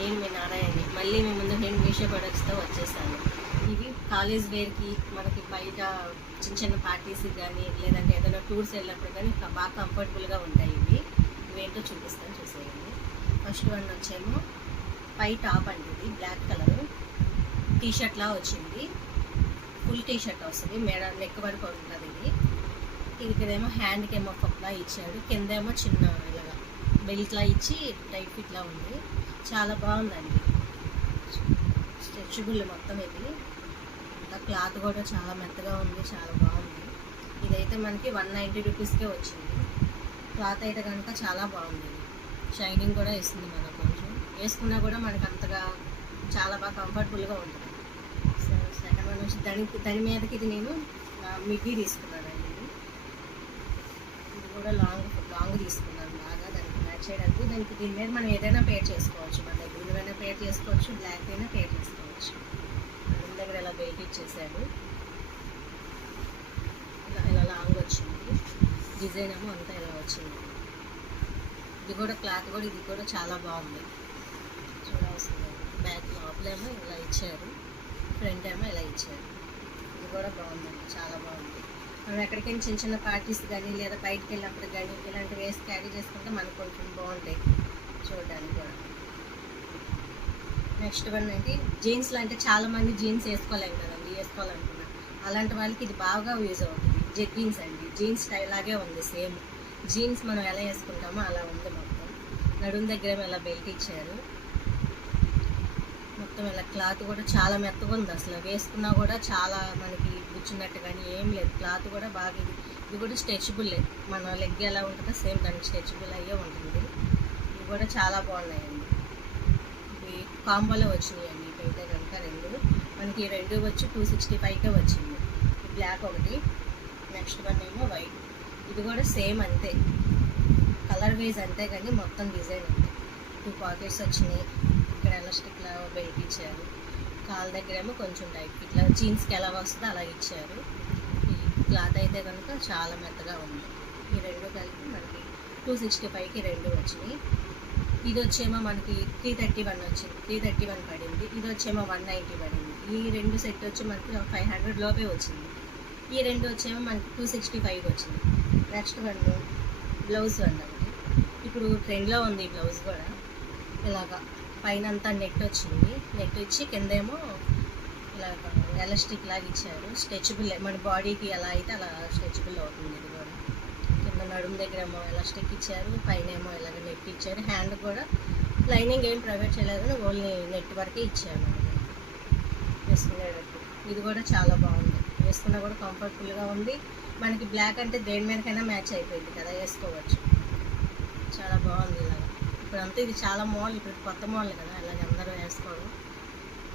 నేను మీ నారాయణి మళ్ళీ మీ ముందు నేను మీషో ప్రొడక్ట్స్తో వచ్చేసాను. ఇవి కాలేజ్ వేర్కి మనకి బయట చిన్న చిన్న పార్టీస్కి కానీ లేదంటే ఏదైనా టూర్స్ వెళ్ళినప్పుడు కానీ బాగా కంఫర్టబుల్గా ఉంటాయి ఇవి. ఇవేంటో చూపిస్తాను చూసేయండి. ఫస్ట్ వన్ వచ్చేమో పై టాప్ అండి ఇది బ్లాక్ కలర్. టీ షర్ట్ లా వచ్చింది. ఫుల్ టీషర్ట్ వస్తుంది. మేడ నెక్ వరకు ఉంటుంది ఇది. ఇది ఇక్కడేమో హ్యాండ్కి ఏమో కప్లా ఇచ్చాడు. కిందేమో చిన్న బెల్ట్లా ఇచ్చి టైట్ ఫిట్లా ఉంది. చాలా బాగుందండి. స్ట్రెచబుల్ మొత్తం ఇది. ఇంకా క్లాత్ కూడా చాలా మెత్తగా ఉంది చాలా బాగుంది. ఇదైతే మనకి వన్ నైంటీ రూపీస్కే వచ్చింది. క్లాత్ అయితే కనుక చాలా బాగుంది. షైనింగ్ కూడా ఇస్తుంది మనకు కొంచెం. వేసుకున్నా కూడా మనకు అంతగా చాలా బాగా కంఫర్టబుల్గా ఉంటుంది. సో సెకండ్ వన్ వచ్చి దాని దాని మీదకి ఇది నేను ఆ, మిడ్డీ తీసుకున్నానండి. ఇది కూడా లాంగ్ లాంగ్ తీసుకున్నాను. చేయడానికి దానికి దీని మీద మనం ఏదైనా పేర్ చేసుకోవచ్చు. మన దగ్గర అయినా పేర్ చేసుకోవచ్చు. బ్లాక్ అయినా పేర్ చేసుకోవచ్చు. మన దగ్గర ఇలా వెయిట్ ఇచ్చేసాడు. ఇలా ఇలా లాంగ్ వచ్చింది. డిజైన్ ఏమో అంతా ఇలా వచ్చింది. ఇది కూడా క్లాత్ కూడా ఇది కూడా చాలా బాగుంది. చూడాల్సింది. బ్యాక్ లోపలేమో ఇలా ఇచ్చారు. ఫ్రంట్ ఏమో ఇలా ఇచ్చారు. ఇది కూడా బాగుందండి. చాలా బాగుంది. మనం ఎక్కడికైనా చిన్న చిన్న పార్టీస్ కానీ లేదా బయటకు వెళ్ళినప్పుడు కానీ ఇలాంటివి వేసి క్యారీ చేసుకుంటే మనకు కొంచెం బాగుంటాయి చూడడానికి కూడా. నెక్స్ట్ వన్ ఏంటి? జీన్స్లో అంటే చాలామంది జీన్స్ వేసుకోలేము కదండి వేసుకోవాలనుకున్నా. అలాంటి వాళ్ళకి ఇది బాగా యూజ్ అవుతుంది. జెగ్గిన్స్ అండి. జీన్స్ లాగే ఉంది సేమ్ జీన్స్ మనం ఎలా వేసుకుంటామో అలా ఉంది మొత్తం. నడుము దగ్గర ఎలా ఇలా బెల్ట్ ఇచ్చారు. మొత్తం ఇలా క్లాత్ కూడా చాలా మెత్తగా ఉంది. అసలు వేసుకున్నా కూడా చాలా మనకి గుచ్చినట్టు కానీ ఏం లేదు. క్లాత్ కూడా బాగా ఇది ఇది కూడా స్ట్రెచబుల్. మన లెగ్ ఎలా ఉంటుందో సేమ్ దానికి స్ట్రెచబుల్ అయ్యే ఉంటుంది. ఇవి కూడా చాలా బాగున్నాయండి. ఇవి కాంబోలో వచ్చినాయండి ఇవైతే కనుక రెండు. మనకి ఈ రెండు వచ్చి టూ సిక్స్టీ ఫైవ్కే వచ్చింది. బ్లాక్ ఒకటి నెక్స్ట్ వన్ ఏమో వైట్. ఇది కూడా సేమ్ అంతే. కలర్ వైజ్ అంతే కానీ మొత్తం డిజైన్ అంతే. టూ పాకెట్స్ వచ్చినాయి. ఎలాస్టిక్ లాగా బెల్ట్ ఇచ్చారు కాళ్ళ దగ్గర ఏమో కొంచెం టైట్ ఇట్లా జీన్స్కి ఎలా వస్తుందో అలా ఇచ్చారు. ఈ క్లాత్ అయితే కనుక చాలా మెత్తగా ఉంది. ఈ రెండు కలిపి మనకి టూ సిక్స్టీ ఫైవ్కి రెండు వచ్చినాయి. ఇది వచ్చేమో మనకి త్రీ థర్టీ వన్ వచ్చింది. త్రీ థర్టీ వన్ పడింది. ఇది వచ్చేమో వన్ నైంటీ పడింది. ఈ రెండు సెట్ వచ్చి మనకి ఫైవ్ హండ్రెడ్ లోపే వచ్చింది. ఈ రెండు వచ్చేమో మనకి టూ సిక్స్టీ ఫైవ్ వచ్చింది. నెక్స్ట్ వన్ బ్లౌజ్ వన్ ఒకటి ఇప్పుడు ట్రెండ్లో ఉంది ఈ బ్లౌజ్ కూడా. ఇలాగా పైన అంతా నెట్ వచ్చింది. నెట్ ఇచ్చి కిందేమో ఇలా ఎలాస్టిక్ లాగా ఇచ్చారు. స్ట్రెచబుల్ మన బాడీకి ఎలా అయితే అలా స్ట్రెచబుల్ అవుతుంది ఇది కూడా కింద నడుము దగ్గర ఏమో ఎలాస్టిక్ ఇచ్చారు. పైన ఏమో ఇలాగ నెట్ ఇచ్చారు. హ్యాండ్ కూడా లైనింగ్ ఏం ప్రొవైడ్ చేయలేదు ఓన్లీ నెట్ వరకే ఇచ్చాను వేసుకునేటప్పుడు. వేసుకునేటట్టు ఇది కూడా చాలా బాగుంది. వేసుకున్నా కూడా కంఫర్టబుల్గా ఉంది. మనకి బ్లాక్ అంటే దేని మీదకైనా మ్యాచ్ అయిపోయింది కదా. వేసుకోవచ్చు. ఇప్పుడు అంతా ఇది చాలా మోడల్ ఇప్పుడు కొత్త మోడల్ కదా అలాగే అందరూ వేసుకోవడం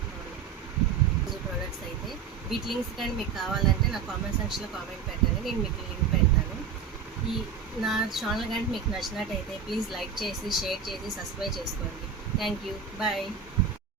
ప్రొడక్ట్స్ ప్రోడక్ట్స్ అయితే. వీటి లింక్స్ కానీ మీకు కావాలంటే నా కామెంట్ సెక్షన్లో కామెంట్ పెట్టండి నేను మీకు లింక్ పెడతాను. ఈ నా ఛానల్ కానీ మీకు నచ్చినట్టయితే ప్లీజ్ లైక్ చేసి షేర్ చేసి సబ్స్క్రైబ్ చేసుకోండి. Thank you bye